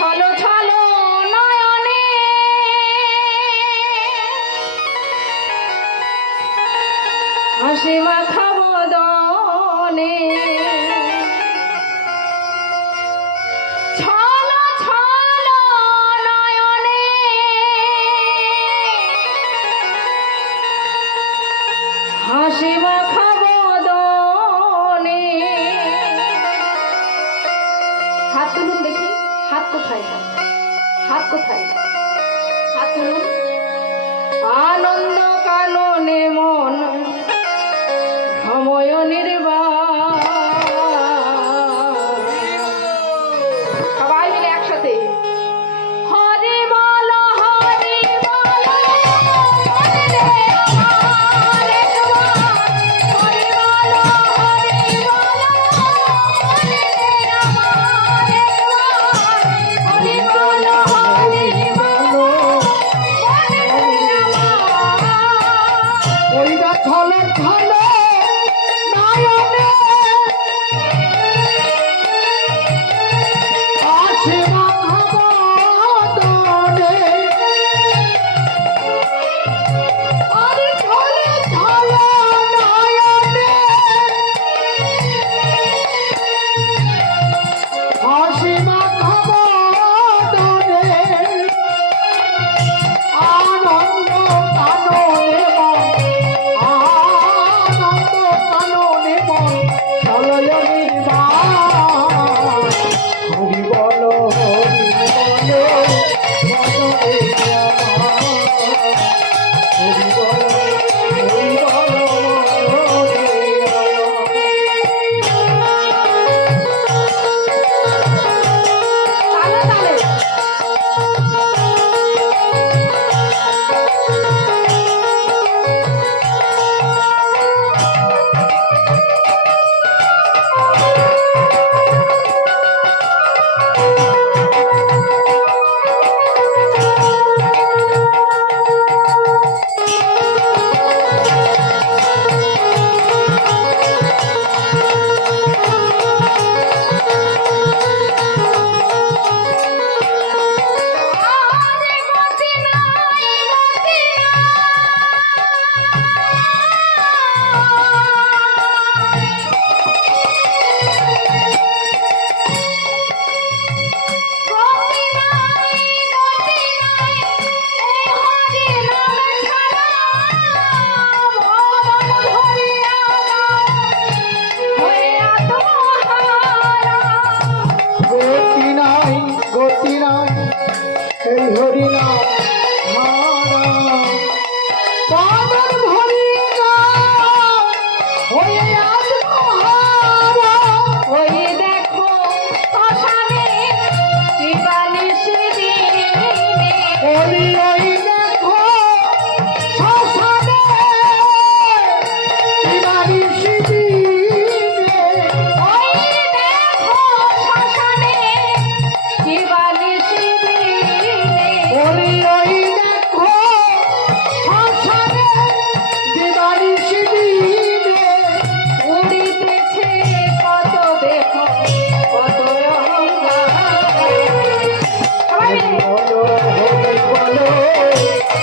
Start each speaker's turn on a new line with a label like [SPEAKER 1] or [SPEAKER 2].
[SPEAKER 1] ছলো ছলো নয়নে। মাখা বদনে। আনন্দ কাননে মন সময় নির্বাণ Oh, oh, oh, oh,